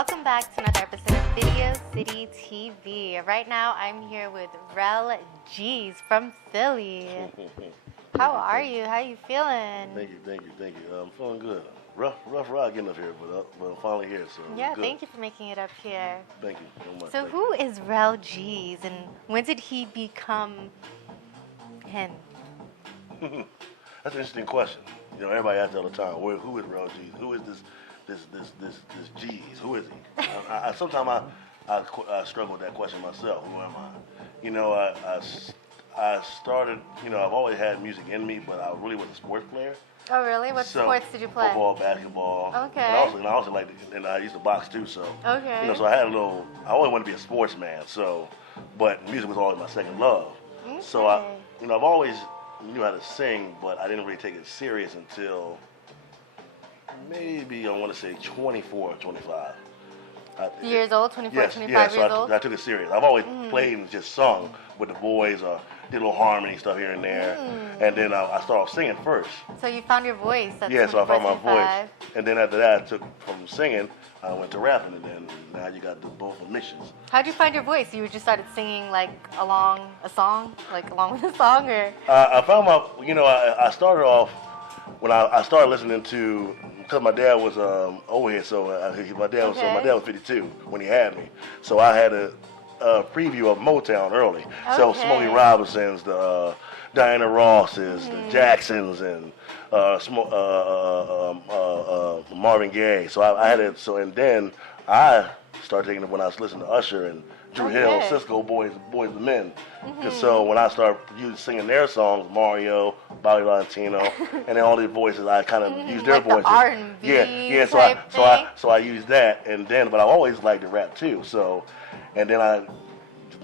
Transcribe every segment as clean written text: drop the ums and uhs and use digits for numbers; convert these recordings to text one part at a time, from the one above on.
Welcome back to another episode of Video City TV. Right now, I'm here with RellGeez from Philly. How are you? How are you feeling? Thank you. I'm feeling good. Rough ride getting up here, but I'm finally here, so yeah, good. Thank you for making it up here. Thank you so much. So who is RellGeez, and when did he become him? That's an interesting question. You know, everybody asks all the time, who is RellGeez? Who is this G's? Who is he? Sometimes I struggle with that question myself. Who am I? You know, I started, you know, I've always had music in me, but I really was a sports player. Oh, really? What sports did you play? Football, basketball. Okay. And I also liked it, and I used to box too, so. Okay. You know, so I I always wanted to be a sportsman, so, but music was always my second love. Okay. So I've always knew how to sing, but I didn't really take it serious until maybe I want to say 24 or 25. Years old, 24, yes, 25 years old? I took it serious. I've always played and just sung with the boys or did a little harmony stuff here and there. And then I started off singing first. So you found your voice at so I found my 25. voice. And then after that, I took from singing, I went to rapping, and then now you got both missions. How'd you find your voice? You just started singing like along with a song, or? I found I started off when I started listening to, because my dad was over here, so my dad was 52 when he had me, so I had a preview of Motown early. Okay. So Smokey Robinson's, the Diana Ross's, the Jacksons, and Marvin Gaye. So I had it. So and then I started taking it when I was listening to Usher and Drew Hill, Cisco, Boys the Men. So when I started singing their songs, Mario, Bobby Valentino, and then all these voices, I kind of used their voices. The R&B So I used that, and then, but I always liked to rap too. So, and then I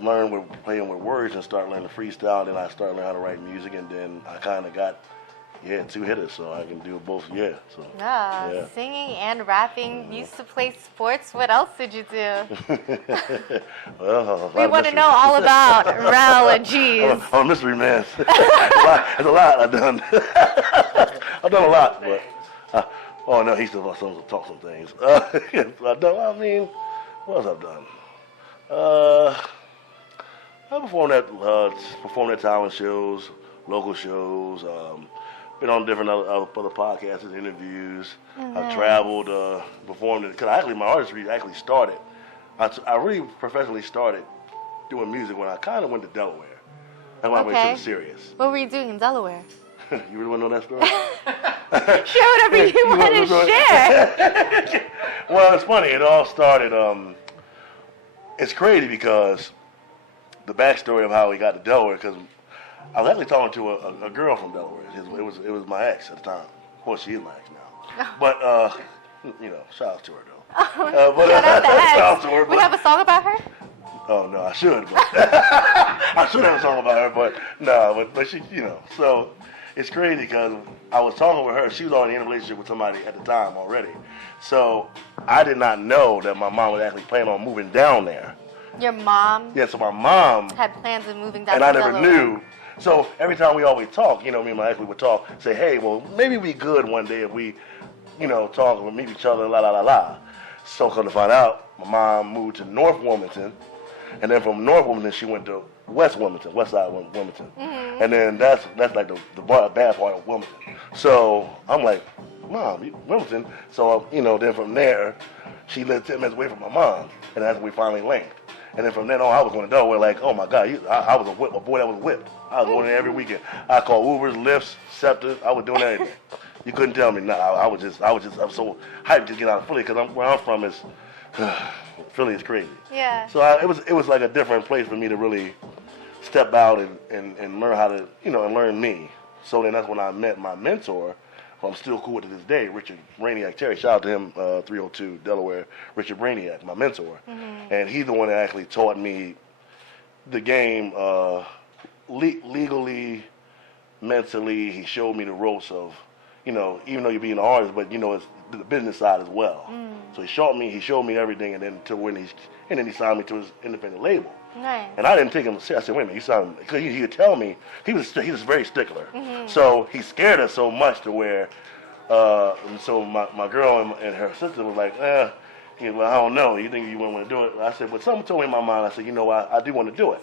learned playing with words and started learning to freestyle. And then I started learning how to write music, and then I kind of got two hitters, so I can do both. So singing and rapping. You used to play sports. What else did you do? Well, we want to know all about RellGeez. I'm a mystery man. It's a lot I've done. I've done a lot, but oh no, he still wants to talk some things. I've done. I mean, what else I've done? I performed at talent shows, local shows. Been on different other podcasts and interviews. I've traveled, performed. Because my artistry actually started. I really professionally started doing music when I kind of went to Delaware. That's why I went to the serious. What were you doing in Delaware? You really want to know that story? Share whatever you want to share. Well, it's funny. It all started. It's crazy because the backstory of how we got to Delaware, because I was actually talking to a girl from Delaware. It was my ex at the time. Well, she is my ex now. But shout out to her though. Shout out to her. We have a song about her? Oh no, I should. But I should have a song about her, but no. But she, So it's crazy because I was talking with her. She was already in a relationship with somebody at the time already. So I did not know that my mom was actually planning on moving down there. Your mom? Yeah. So my mom had plans of moving down. And I never knew. So every time we always talk, me and my ex, we would talk, say, hey, well, maybe it'd be good one day if we, talk and meet each other, la, la, la, la. So come to find out, my mom moved to North Wilmington, and then from North Wilmington, she went to West Wilmington, west side of Wilmington. And then that's like the bad part of Wilmington. So I'm like, Mom, Wilmington? So, then from there, she lived 10 minutes away from my mom, and that's when we finally linked. And then from then on, I was going to Delaware like, oh my God, I was a boy that was whipped. I was going there every weekend. I called Ubers, Lyfts, Scepters. I was doing everything. You couldn't tell me nothing. I was so hyped to get out of Philly because where I'm from is, Philly is crazy. Yeah. So it was like a different place for me to really step out and learn how to, and learn me. So then that's when I met my mentor, who I'm still cool with to this day, Richard Brainiac Terry. Shout out to him, 302 Delaware, Richard Brainiac, my mentor. And he's the one that actually taught me the game legally, mentally. He showed me the ropes of, even though you're being an artist, but it's the business side as well. So he showed me everything, and then he signed me to his independent label. Nice. And I didn't take him serious. I said, wait a minute, you signed him, because he would tell me he was very stickler. So he scared us so much to where, so my girl and her sister was like, He goes, well, I don't know. You think you wouldn't want to do it? I said, but something told me in my mind. I said, you know, I do want to do it.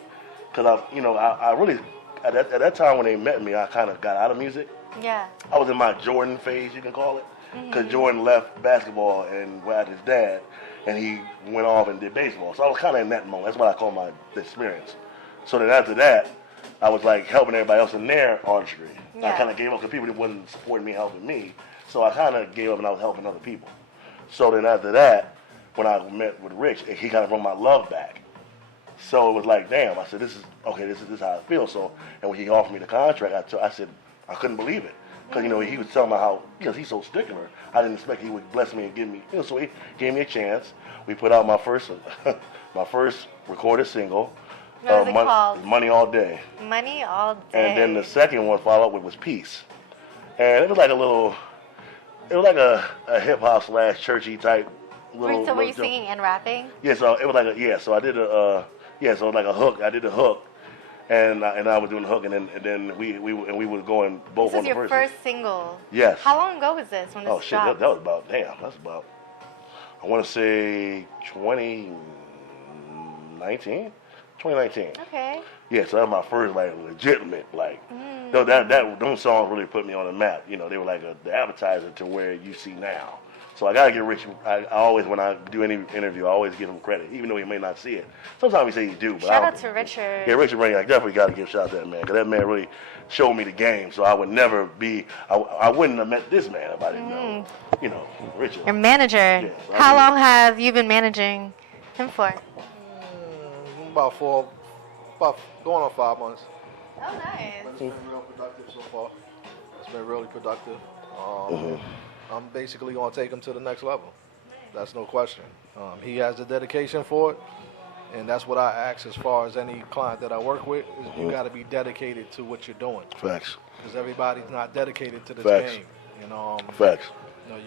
Because I really, at that time when they met me, I kind of got out of music. Yeah. I was in my Jordan phase, you can call it. Because Jordan left basketball and went out his dad, and he went off and did baseball. So I was kind of in that moment. That's what I call my experience. So then after that, I was like helping everybody else in their artistry. Yeah. I kind of gave up because people that wasn't supporting me, helping me. So I kind of gave up and I was helping other people. So then after that, when I met with Rich, he kind of brought my love back. So it was like, damn. I said, this is how I feel. So, and when he offered me the contract, I said I couldn't believe it. Because, he was telling me how, because he's so stickler, I didn't expect he would bless me and give me, so he gave me a chance. We put out my first recorded single. What was it called? Money All Day. Money All Day. And then the second one followed with was Peace. And it was like a hip hop / churchy type. So were you singing and rapping? Yeah, so it was like so I did so it was like a hook. I did the hook. And I was doing the hook, and then we were going both this on the This is your first single. Yes. How long ago was this when this dropped? Oh shit, that was about I want to say 2019. Okay. Yeah, so that was my first legitimate those songs really put me on the map. They were like the advertiser to where you see now. So I gotta give Rich. I always, when I do any interview, I always give him credit, even though he may not see it. Sometimes he say he do, but shout out to Richard. Yeah, Richard Ring. I definitely gotta give shout out to that man, because that man really showed me the game. So I would never be. I wouldn't have met this man if I didn't know. Richard. Your manager. Yeah, so how long have you been managing him for? About going on 5 months. Oh, nice. But it's been real productive so far. It's been really productive. I'm basically going to take him to the next level. That's no question. He has the dedication for it, and that's what I ask as far as any client that I work with, is you got to be dedicated to what you're doing. Facts. Because everybody's not dedicated to this Facts. game. Facts.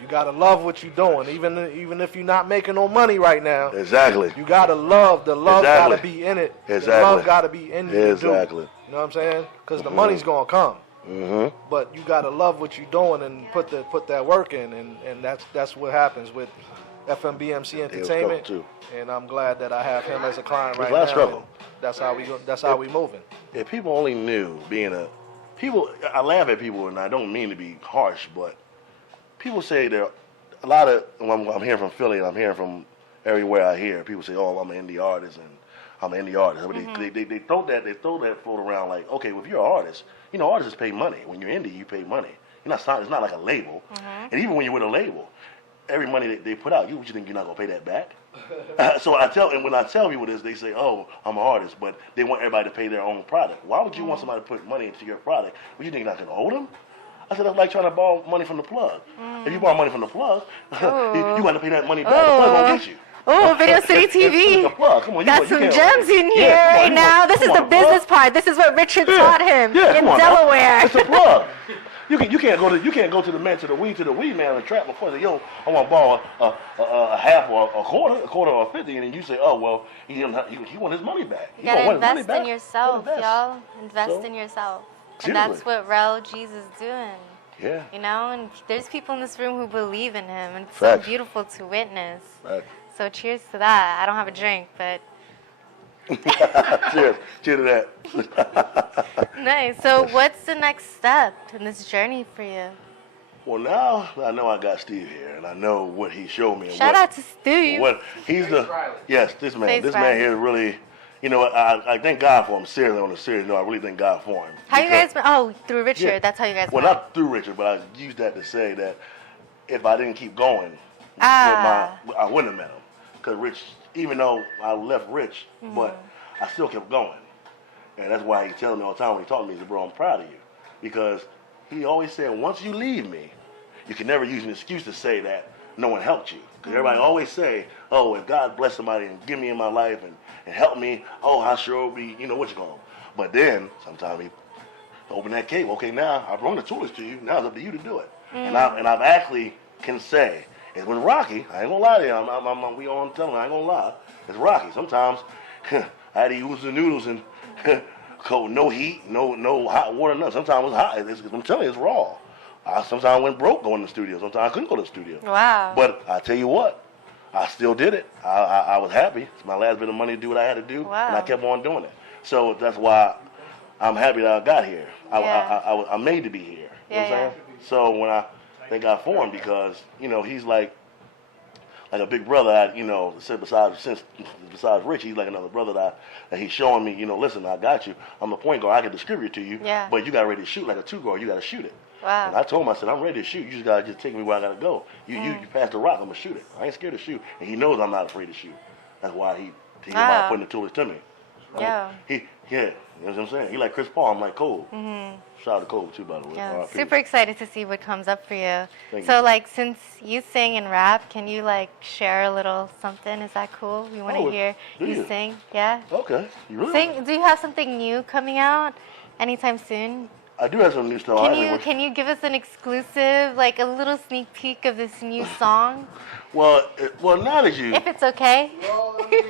You got to love what you're doing, even if you're not making no money right now. Exactly. You got to love. The love got to be in it. Exactly. The love got to be in you. Exactly. You know what I'm saying? Because the money's going to come. Mm-hmm. But you gotta love what you're doing and put that work in, and that's what happens with FMBMC Entertainment. Too. And I'm glad that I have him as a client right a lot now. of struggle. That's how we moving. If people only knew, I laugh at people, and I don't mean to be harsh, but people say there a lot of. I'm hearing from Philly, and I'm hearing from everywhere I hear people say, "Oh, I'm an indie artist," and I'm an indie artist. But they throw that float around like, okay, well, if you're an artist, artists pay money. When you're indie, you pay money. It's not like a label. And even when you're with a label, every money they put out, you think you're not gonna pay that back? So when I tell people this, they say, "Oh, I'm an artist," but they want everybody to pay their own product. Why would you want somebody to put money into your product? Would you think you're not gonna owe them? I said, that's like trying to borrow money from the plug. If you borrow money from the plug, you got to pay that money back. The plug gonna get you. Oh, Video City TV. Come on, got some gems in here right now. This is the business part. This is what Richard taught him in Delaware. It's a plug. You can't go to the weed man in the trap before say, yo, I want to borrow a half or a quarter or 50, and then you say, oh well, he want his money back. You gotta invest in yourself, y'all. Invest in yourself, and that's what RellGeez is doing. Yeah. And there's people in this room who believe in him, and it's so beautiful to witness. So cheers to that. I don't have a drink, but cheers to that. Nice. So what's the next step in this journey for you? Well, now I know I got Steve here, and I know what he showed me. Shout out to Steve. This man here really, I thank God for him. Seriously, on a serious note, I really thank God for him. How you guys? Oh, through Richard. Yeah. That's how you guys. Well, not through Richard, but I used that to say that if I didn't keep going, I wouldn't have met him. Because Rich, even though I left Rich, but I still kept going. And that's why he tells me all the time when he talks to me, he said, bro, I'm proud of you. Because he always said, once you leave me, you can never use an excuse to say that no one helped you. Because everybody always say, oh, if God bless somebody and give me in my life and help me, oh, I sure will be, what you're going to. But then, sometimes he open that cave. Okay, now I've run the tools to you. Now it's up to you to do it. And I've actually can say, it's been rocky. I ain't gonna lie to you. We on telling. I ain't gonna lie. It's rocky. Sometimes I had to use the noodles and cold, no heat, no hot water, nothing. Sometimes it was hot. I'm telling you, it's raw. Sometimes I went broke going to the studio. Sometimes I couldn't go to the studio. Wow. But I tell you what, I still did it. I was happy. It's my last bit of money to do what I had to do, Wow. and I kept on doing it. So that's why I'm happy that I got here. I'm made to be here. You know what I'm saying? So when I thank God for him, because he's like a big brother. Besides Rich, he's like another brother that he's showing me. Listen, I got you. I'm a point guard. I can distribute to you. Yeah. But you got ready to shoot like a 2 guard. You got to shoot it. Wow. And I told him, I said, I'm ready to shoot. You just gotta take me where I gotta go. You pass the rock, I'm gonna shoot it. I ain't scared to shoot. And he knows I'm not afraid to shoot. That's why he Wow. putting the tools to me. Yeah. You know what I'm saying? He like Chris Paul, I'm like Cole. Shout out to Cole too, by the way. Yeah, R.I.P. super excited to see what comes up for you. Thank So, you. like, since you sing and rap, can you like share a little something? Is that cool? We want to hear do you you? sing. Yeah. Okay. You really? Sing. Do you have something new coming out anytime soon? I do have some new stuff. Can you give us an exclusive, like a little sneak peek of this new song, Well, now that you. if it's okay? Well, I mean,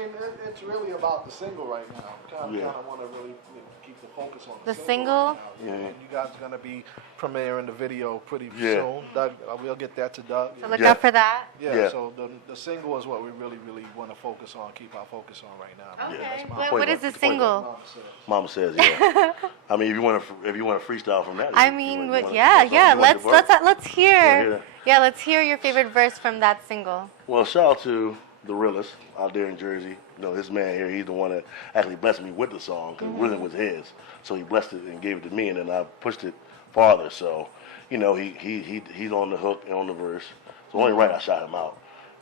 it's really about the single right now. Kind Yeah. of want to really keep the focus on The the single? right now. Yeah. And you guys are gonna be premiering the video pretty Yeah. soon. Doug, we'll get that to Doug. So look Yeah. out for that. Yeah. So the single is what we really want to focus on, keep our focus on right now. Okay. That's my What point. is the It's the point. single? Mama says. Mama says, yeah. I mean, if you want to freestyle from that. I you mean, want- yeah. you want Let's the verse? let's hear hear. that? Yeah, let's hear your favorite verse from that single. Well, shout out to the realest out there in Jersey. This man here, he's the one that actually blessed me with the song, because the rhythm was his. So he blessed it and gave it to me, and then I pushed it farther. So, he's on the hook and on the verse. So only right I shot him out.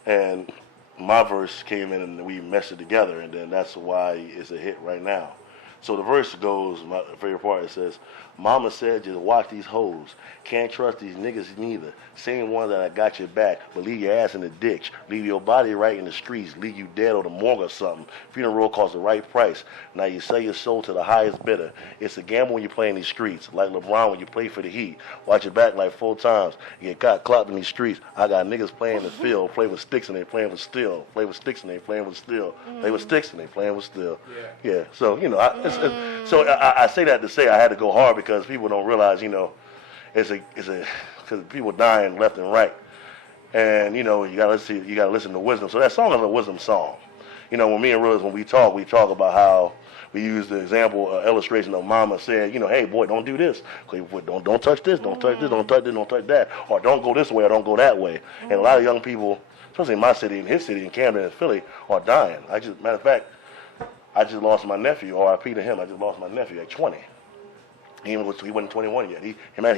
And my verse came in and we meshed it together, and then that's why it's a hit right now. So the verse goes, my favorite part, it says, Mama said just watch these hoes. Can't trust these niggas neither. Same one that I got your back, but leave your ass in the ditch. Leave your body right in the streets. Leave you dead or the morgue or something. Funeral costs the right price. Now you sell your soul to the highest bidder. It's a gamble when you play in these streets. Like LeBron when you play for the Heat. Watch your back like 4 times. You get caught clocked in these streets. I got niggas playing the field. Play with sticks and they playing with steel. Play with sticks and they playing with steel. Play with sticks and they playing with steel. Yeah. So, I say that to say I had to go hard because people don't realize, because people dying left and right, and you gotta listen to wisdom. So that song is a wisdom song. When me and Rose, when we talk about how we use the example, illustration of Mama saying, hey boy, don't do this, don't touch this, don't touch this, don't touch this, don't touch that, or don't go this way or don't go that way. And a lot of young people, especially in my city, in his city, in Camden and Philly, are dying. Matter of fact, I just lost my nephew. R.I.P. to him. I just lost my nephew at 20. He wasn't 21 yet. He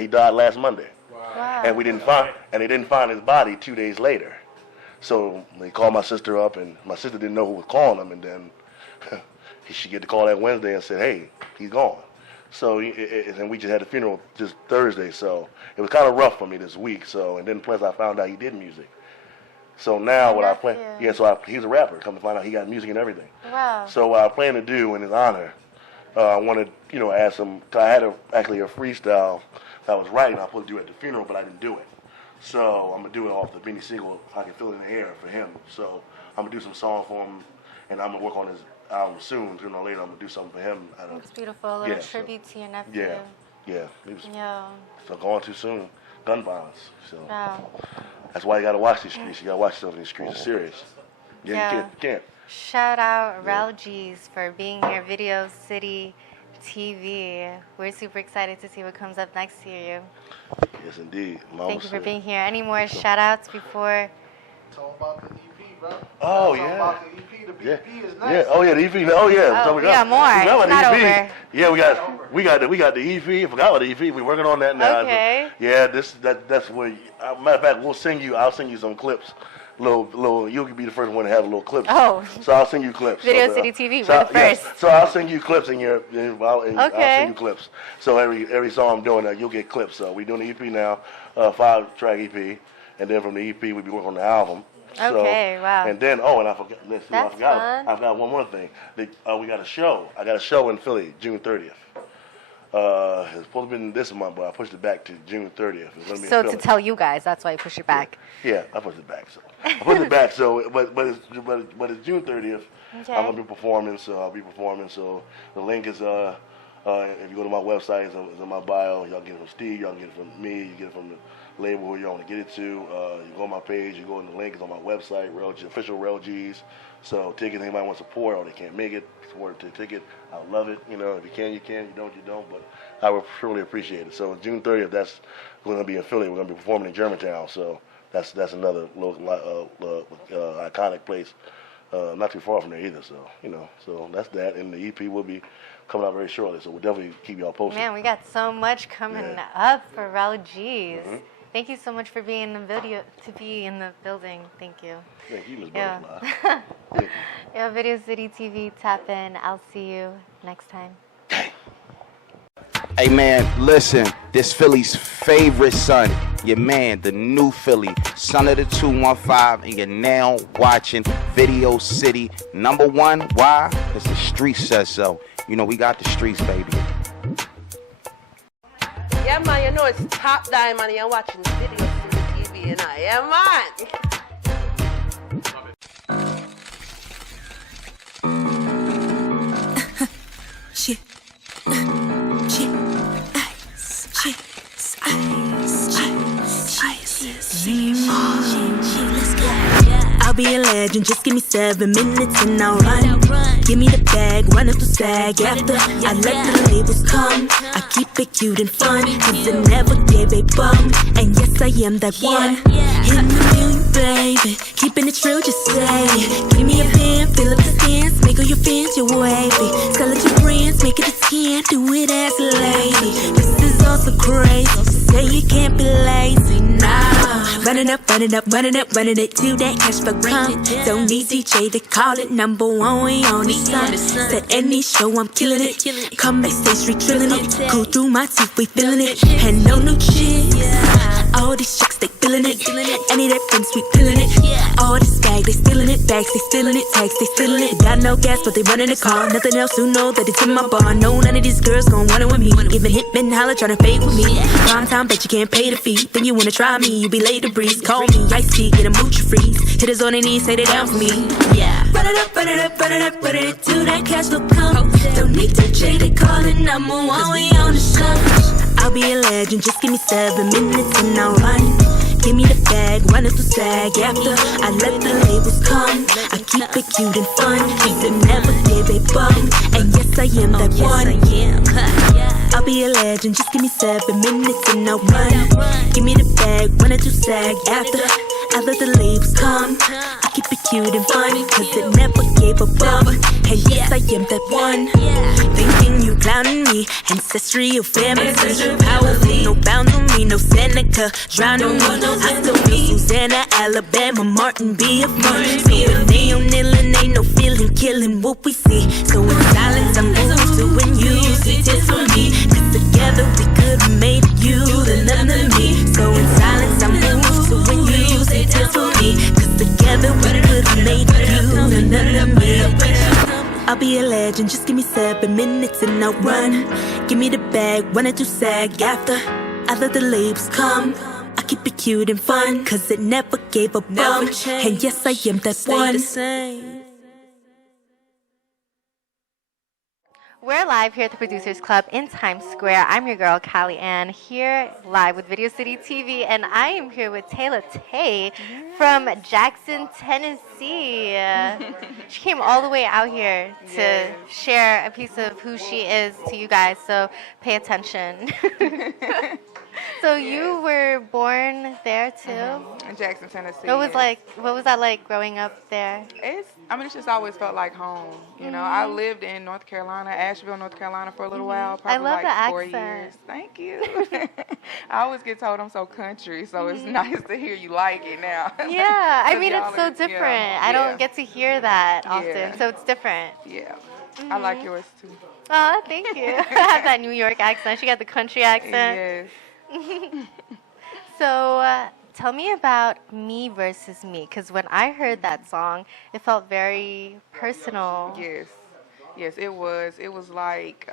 died last Monday. Wow. And they didn't find his body 2 days later. So they called my sister up, and my sister didn't know who was calling him, and then she get the call that Wednesday and said, hey, he's gone. So and we just had the funeral just Thursday, so it was kind of rough for me this week. So, and then plus I found out he did music. So now what I plan, he's a rapper. Come to find out he got music and everything. Wow. So what I plan to do in his honor, I wanted, add some. Cause I had actually a freestyle that I was writing. I was supposed to do at the funeral, but I didn't do it. So I'm gonna do it off the Benny single. I Can Feel It in the Air for him. So I'm gonna do some song for him, and I'm gonna work on his album soon. Sooner or later, I'm gonna do something for him. It's beautiful. A little tribute to your nephew. Yeah. Yeah. So going too soon, gun violence. So. Wow. That's why you gotta watch these streets. You gotta watch stuff in these streets. It's serious. Yeah. You can't. Shout out RellGeez for being here, Video City TV. We're super excited to see what comes up next to you. Yes, indeed. Thank you for being here. Any more shout outs before? Talk about the EP, bro. Oh, Talk yeah. about the EP. The EP is nice. Yeah. Oh yeah, the EP. Oh yeah. Oh, we got more. It's not over. Yeah, we got the EP. I forgot about the EP. We're working on that now. Okay. Yeah, that's where. Matter of fact, I'll send you some clips. Little. You can be the first one to have a little clips. Oh. So I'll send you clips. Video City TV. We're the first. Yeah, so I'll send you clips I'll Okay. send you clips. So every song I'm doing, you'll get clips. So we're doing the EP now, 5-track EP, and then from the EP we'll be working on the album. Okay, wow. And then, and I forgot. That's fun. I forgot one more thing. We got a show. I got a show in Philly, June 30th. It's supposed to be this month, but I pushed it back to June 30th. So to tell you guys, that's why you push it back. Yeah, I pushed it back. So I pushed it back. So, but it's June 30th. Okay. I'm gonna be performing. So I'll be performing. So the link is if you go to my website, it's in my bio. Y'all get it from Steve. Y'all get it from me. You get it from label where you want to get it to. You go on my page, you go on the link, it's on my website, official RellGeez. So tickets, anybody wants to support or they can't make it, support the ticket. I would love it. You know, if you can, you can. You don't, you don't. But I would truly appreciate it. So June 30th, that's going to be in Philly. We're going to be performing in Germantown. So that's another local, iconic place. Not too far from there either. So, you know, so that's that. And the EP will be coming out very shortly. So we'll definitely keep y'all posted. Man, we got so much coming up for RellGeez. Thank you so much for being in the video, to be in the building. Thank you. Thank you, Ms. Yeah. Butterfly. Thank you. Yeah, Video City TV, tap in. I'll see you next time. Hey man, listen, this Philly's favorite son, your man, the new Philly, son of the 215, and you're now watching Video City #1. Why? Because the streets says so. You know, we got the streets, baby. Yeah, man, you know it's Top Diamond and you're watching Video City TV, you know. Yeah, man. Shit. I'll be a legend, just give me 7 minutes and I'll run. Give me the bag, run up to sag after I let the labels come. I keep it cute and fun, cause I never gave a bum. And yes, I am that one. In the million, baby, keeping it true, just say it. Give me a pen, fill up the stands, make all your fans your wavy. Sell it to friends, make it a scan, do it as a lady. This is also crazy, so say you can't be lazy now. Running up, running up, running up, running it till that cash for come. Don't need DJ to call it #1, we on the sun. Said any show, I'm killing it. Come backstage, we drilling it. Cool through my teeth, we feeling it. And no new chicks. All these chicks, they feeling it. Any that friends, we feeling it. All this bag, they stealing it. Bags, they stealing it. Tags, they stealing it. Got no gas, but they running the car. Nothing else to know that it's in my bar. No, none of these girls gon' run it with me. Even Hitman holler, tryna fade with me. Prime time, bet you can't pay the fee. Then you wanna try me, you be late to breeze. Call me, icy, get a mooch freeze. Hitters on their knees, say they down for me. Yeah. Run it up, run it up, run it up, run it till that cash will come. Don't need to DJ, they call it #1, we on the show. I'll be a legend, just give me 7 minutes and I'll run. Give me the bag, run it through sag after I let the labels come. I keep it cute and fun, cause it never gave a bum. And yes, I am that one. I'll be a legend, just give me 7 minutes and I'll run. Give me the bag, run it through sag after I let the labels come. I keep it cute and fun, cause it never gave a bum. And yes, I am that one. Thinking you clowning me, ancestral family, powerful, no bounds on me, no Seneca, drowning me. I still feel Susanna, Alabama, Martin, be a fun. So when they on kneeling, ain't no feeling, killing what we see. So in silence, I'm moved to when you see tears for me. Cause together we could've made you the none of me. So in silence, I'm moved to when you see tears for me. Cause together we could've made you the none of me. I'll be a legend, just give me 7 minutes and I'll run. Give me the bag, run it through sag after I let the labels come. I keep it cute and fun, cause it never gave a bum. And yes, I am that one. We're live here at the Producers Club in Times Square. I'm your girl, Callie Ann, here live with Video City TV, and I am here with Taylataye from Jackson, Tennessee. She came all the way out here to share a piece of who she is to you guys, so pay attention. So you were born there too? In Jackson, Tennessee. What was that like growing up there? It's just always felt like home. You know, I lived in North Carolina, Asheville, North Carolina for a little while, probably I love like the 4 accent. years. Thank you. I always get told I'm so country, so it's nice to hear you like it now. Yeah, I 'Cause mean, y'all it's so are- different. yeah, I don't yeah. get to hear that often, Yeah. so it's different. Yeah, I like yours too. Oh, thank you. I have that New York accent. She got the country accent. Yes. So tell me about Me Versus Me, because when I heard that song, it felt very personal. Yes. Yes, it was. It was like,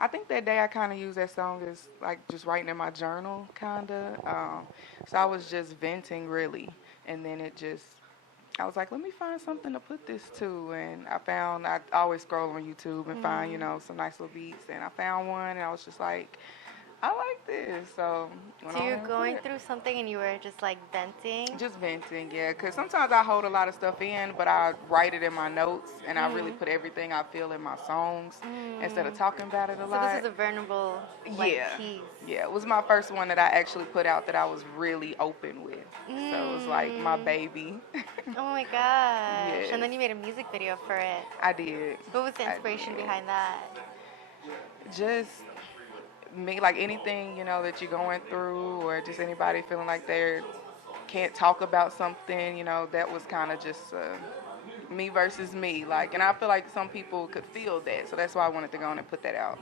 I think that day I kind of used that song as like just writing in my journal, kind of. So I was just venting really. And then I was like, let me find something to put this to. And I always scroll on YouTube and find, some nice little beats. And I found one and I was just like, I like this. So So you're going through something and you were just like venting? Just venting, yeah. Because sometimes I hold a lot of stuff in, but I write it in my notes, and I really put everything I feel in my songs instead of talking about it a lot. So this is a vulnerable piece. Yeah, it was my first one that I actually put out that I was really open with. So it was like my baby. Oh my gosh. Yes. And then you made a music video for it. I did. What was the inspiration behind that? Just me, like anything, that you're going through, or just anybody feeling like they can't talk about something, that was kind of just me versus me. Like, and I feel like some people could feel that, so that's why I wanted to go on and put that out.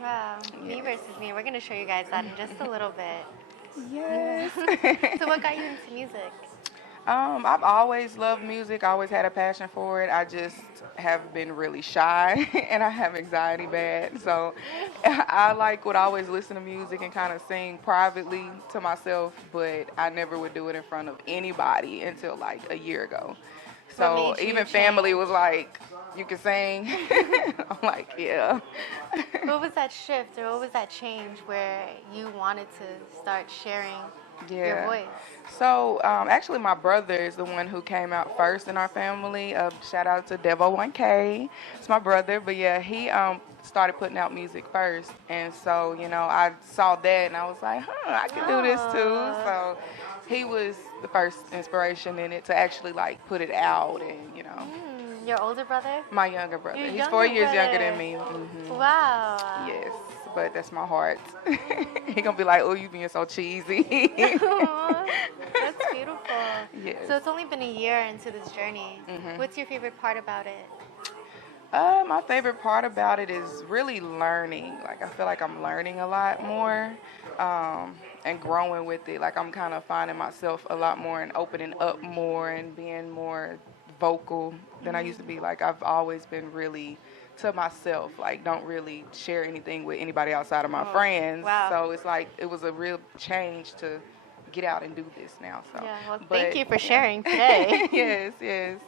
Wow, me versus me. We're going to show you guys that in just a little bit. Yes. So what got you into music? I've always loved music. I always had a passion for it. I just have been really shy, and I have anxiety bad. So I would always listen to music and kind of sing privately to myself, but I never would do it in front of anybody until like a year ago. So even family was like, "You can sing." I'm like, "Yeah." What was that shift, or what was that change where you wanted to start sharing your voice? So actually, my brother is the one who came out first in our family. Shout out to Devo1K. It's my brother, but yeah, he started putting out music first, and so I saw that and I was like, I can do this too. So he was the first inspiration in it to actually like put it out, and Your older brother? My younger brother. Your He's 4 years brother. younger than me. Mm-hmm. Wow. Yes, but that's my heart. He gonna be like, "Oh, you being so cheesy." Aww, that's beautiful. Yes. So it's only been a year into this journey. What's your favorite part about it? My favorite part about it is really learning. Like, I feel like I'm learning a lot more and growing with it. Like, I'm kind of finding myself a lot more and opening up more and being more vocal than I used to be. Like, I've always been really to myself, like, don't really share anything with anybody outside of my friends. Wow. So it's like, it was a real change to get out and do this now. So Yeah, well, thank you for sharing today. Yes.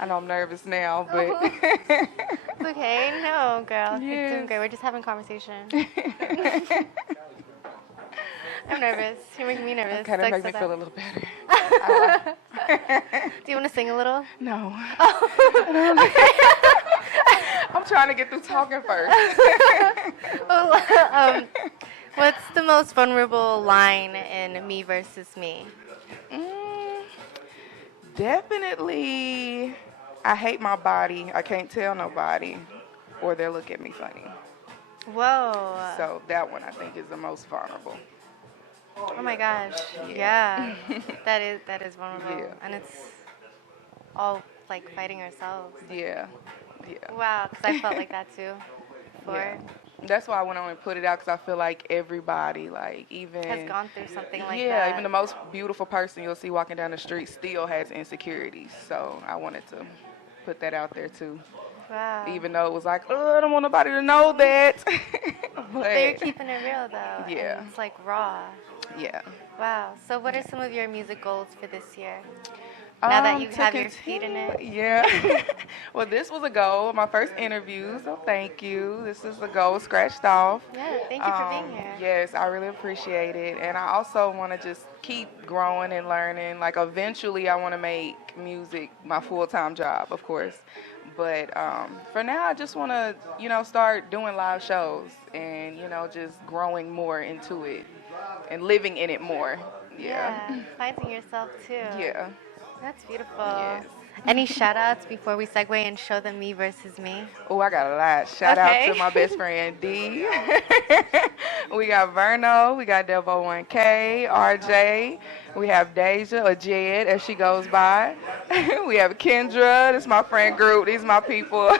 I know I'm nervous now, but It's okay. No, girl. You're Yes. doing great. We're just having conversation. I'm nervous. You're making me nervous. okay, that Like, makes so me that- feel a little better. Do you want to sing a little? No. I'm trying to get through talking first. What's the most vulnerable line in Me Versus Me? Definitely, I hate my body. I can't tell nobody, or they'll look at me funny. Whoa. So that one I think is the most vulnerable. Oh my gosh. Yeah. That is vulnerable. Yeah. And it's all like fighting ourselves. Yeah. Wow, because I felt like that too. Yeah. That's why I went on and put it out, because I feel like everybody, like, even has gone through something like that. Yeah, even the most beautiful person you'll see walking down the street still has insecurities. So I wanted to put that out there too. Wow. Even though it was like, oh, I don't want nobody to know that. But you're keeping it real though. Yeah. And it's like raw. Yeah. Wow. So what are some of your music goals for this year? Now that you To have your feet in it. Yeah. Well, this was a goal, my first interview, so thank you. This is a goal scratched off. Yeah, thank you for being here. Yes, I really appreciate it. And I also want to just keep growing and learning. Like, eventually I want to make music my full-time job, of course. But for now, I just want to, start doing live shows and, just growing more into it and living in it more. Yeah. Finding yourself too. Yeah. That's beautiful. Yes. Any shout outs before we segue and show them Me Versus Me? Oh, I got a lot. Shout out to my best friend, D. We got Verno. We got Devo1K, RJ. We have Deja, or Jed, as she goes by. We have Kendra. This is my friend group. These are my people.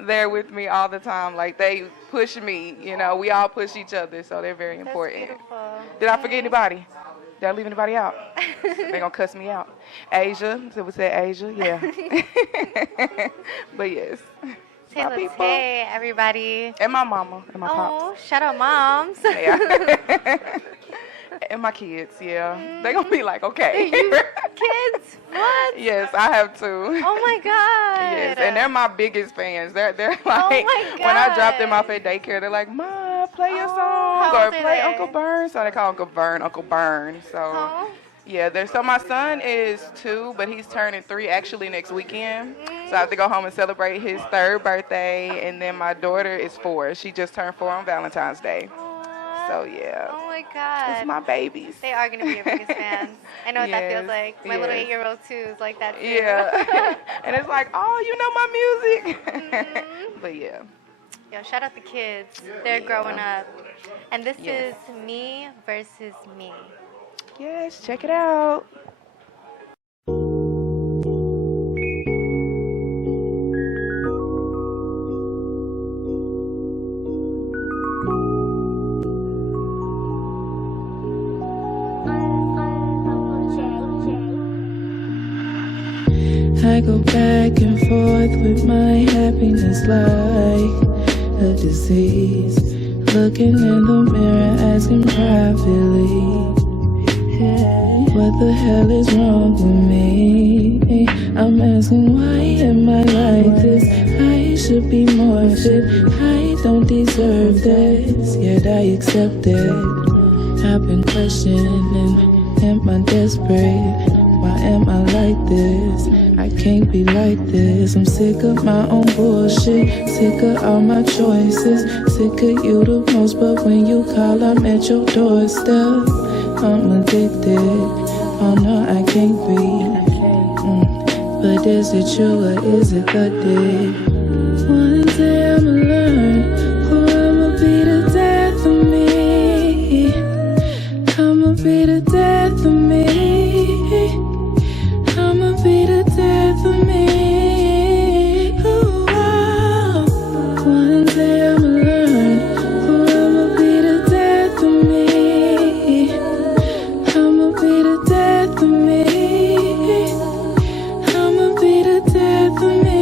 They're with me all the time. Like, they push me. We all push each other, so they're very important. That's beautiful. Did I forget anybody? Did I leave anybody out? They're going to cuss me out. Asia. So we said Asia. Yeah. But yes. Taylataye, everybody. And my mama. And my pops. Oh, shout out moms. Yeah. And my kids, yeah. They're going to be like, okay. Kids? What? Yes, I have two. Oh my God. Yes, and they're my biggest fans. They're like, Oh my when I drop them God. off at daycare, they're like, Ma, play your song how or old are play they? Uncle Burn. So they call Uncle Burn. So Aw. yeah, so my son is 2, but he's turning 3 actually next weekend. So I have to go home and celebrate his 3rd birthday, and then my daughter is 4. She just turned 4 on Valentine's Day. Aw. So yeah, Oh my God. it's my babies. They are going to be your biggest fans. I know what that feels Yes, like. My little yes. 8-year-old too is like that too. Yeah, and it's like, oh, you know my music. But yeah. Yo, shout out the kids. They're growing up. And this Yes. is Me Versus Me. Yes, check it out. I go back and forth with my happiness like a disease. Looking in the mirror, asking privately, what the hell is wrong with me? I'm asking, why am I like this? I should be more fit. I don't deserve this, yet I accept it. I've been questioning, am I desperate? Why am I like this? I can't be like this. I'm sick of my own bullshit, sick of all my choices, sick of you the most, but when you call, I'm at your doorstep. I'm addicted, oh no, I can't be. But is it true or is it the dick? One day I'ma learn who I'ma be the death of me. I'ma be the death of me. I'ma be the death of me. Ooh, oh. One day I'ma learn who I'ma be the death of me. I'ma be the death of me. I'ma be the death of me.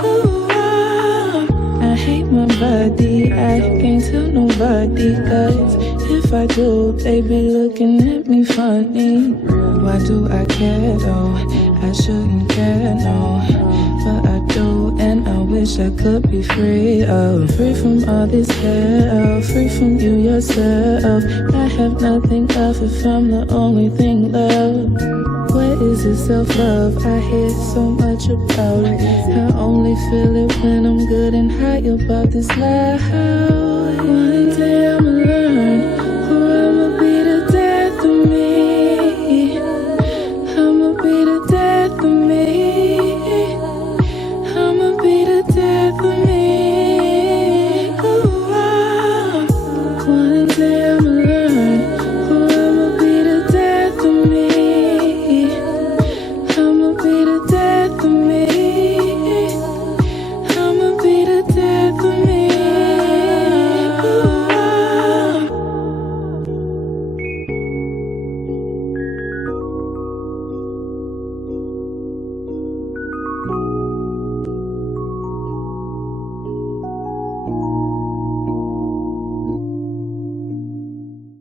Ooh, oh. I hate my body, I can't tell nobody, 'cause if I do, they be looking at me funny. Why do I care though? I shouldn't care, no. But I do, and I wish I could be free. Oh, free from all this hell, free from you yourself. I have nothing left if I'm the only thing left. Where is this self-love? I hear so much about it. I only feel it when I'm good and high about this life. One day I'ma learn who